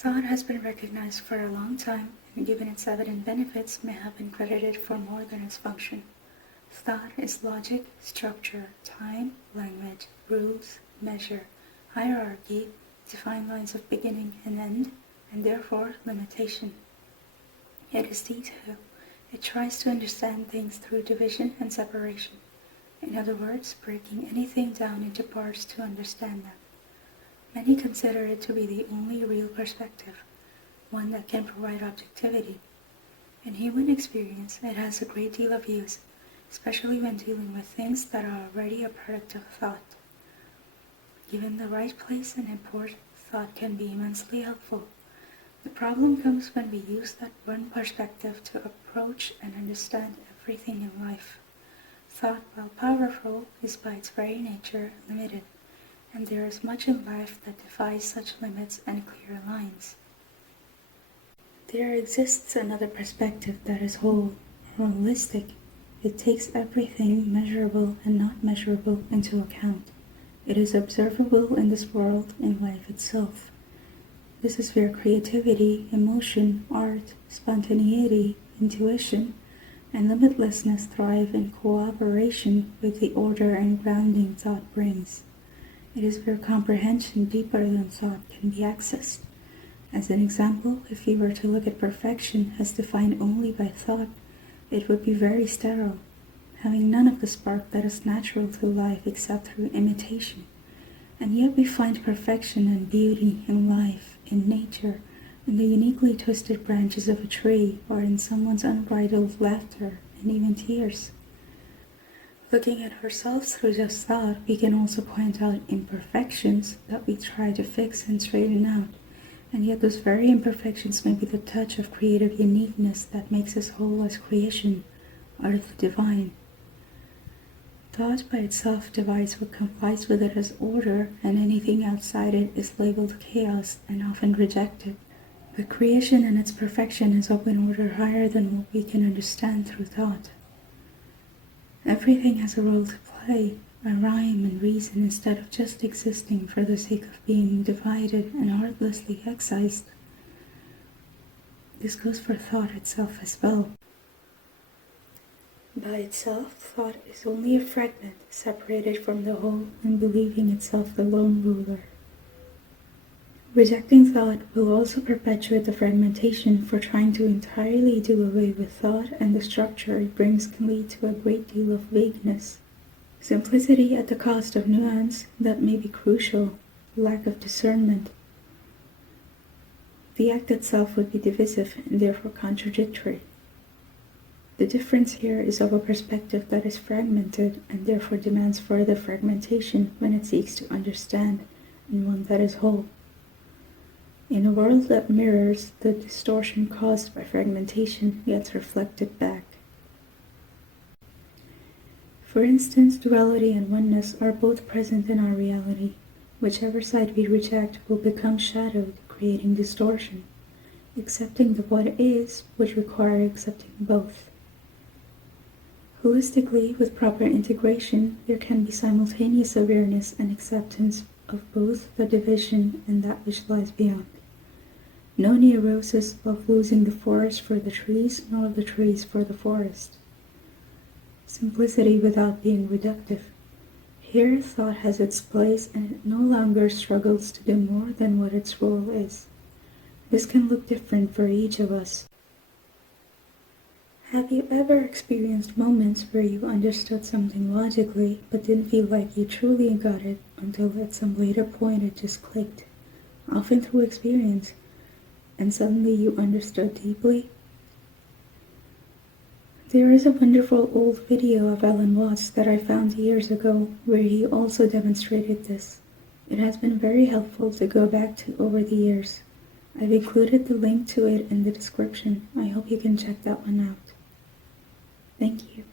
Thought has been recognized for a long time, and given its evident benefits, may have been credited for more than its function. Thought is logic, structure, time, language, rules, measure, hierarchy, defined lines of beginning and end, and therefore limitation. It is detail. It tries to understand things through division and separation. In other words, breaking anything down into parts to understand them. Many consider it to be the only real perspective, one that can provide objectivity. In human experience, it has a great deal of use, especially when dealing with things that are already a product of thought. Given the right place and import, thought can be immensely helpful. The problem comes when we use that one perspective to approach and understand everything in life. Thought, while powerful, is by its very nature limited, and there is much in life that defies such limits and clear lines. There exists another perspective that is whole, or holistic. It takes everything measurable and not measurable into account. It is observable in this world, in life itself. This is where creativity, emotion, art, spontaneity, intuition, and limitlessness thrive in cooperation with the order and grounding thought brings. It is where comprehension deeper than thought can be accessed. As an example, if we were to look at perfection as defined only by thought, it would be very sterile, having none of the spark that is natural to life except through imitation. And yet we find perfection and beauty in life, in nature, in the uniquely twisted branches of a tree, or in someone's unbridled laughter, and even tears. Looking at ourselves through just thought, we can also point out imperfections that we try to fix and straighten out, and yet those very imperfections may be the touch of creative uniqueness that makes us whole as creation, out of the divine. Thought by itself divides what complies with it as order, and anything outside it is labeled chaos and often rejected. But creation and its perfection is of an order higher than what we can understand through thought. Everything has a role to play, a rhyme and reason, instead of just existing for the sake of being divided and heartlessly excised. This goes for thought itself as well. By itself, thought is only a fragment separated from the whole and believing itself the lone ruler. Rejecting thought will also perpetuate the fragmentation, for trying to entirely do away with thought and the structure it brings can lead to a great deal of vagueness. Simplicity at the cost of nuance that may be crucial, lack of discernment. The act itself would be divisive and therefore contradictory. The difference here is of a perspective that is fragmented and therefore demands further fragmentation when it seeks to understand, and one that is whole. In a world that mirrors, the distortion caused by fragmentation gets reflected back. For instance, duality and oneness are both present in our reality. Whichever side we reject will become shadowed, creating distortion. Accepting the what is would require accepting both. Holistically, with proper integration, there can be simultaneous awareness and acceptance of both the division and that which lies beyond. No neurosis of losing the forest for the trees, nor the trees for the forest. Simplicity without being reductive. Here, thought has its place, and it no longer struggles to do more than what its role is. This can look different for each of us. Have you ever experienced moments where you understood something logically, but didn't feel like you truly got it until at some later point it just clicked, often through experience, and suddenly you understood deeply? There is a wonderful old video of Alan Watts that I found years ago where he also demonstrated this. It has been very helpful to go back to over the years. I've included the link to it in the description. I hope you can check that one out. Thank you.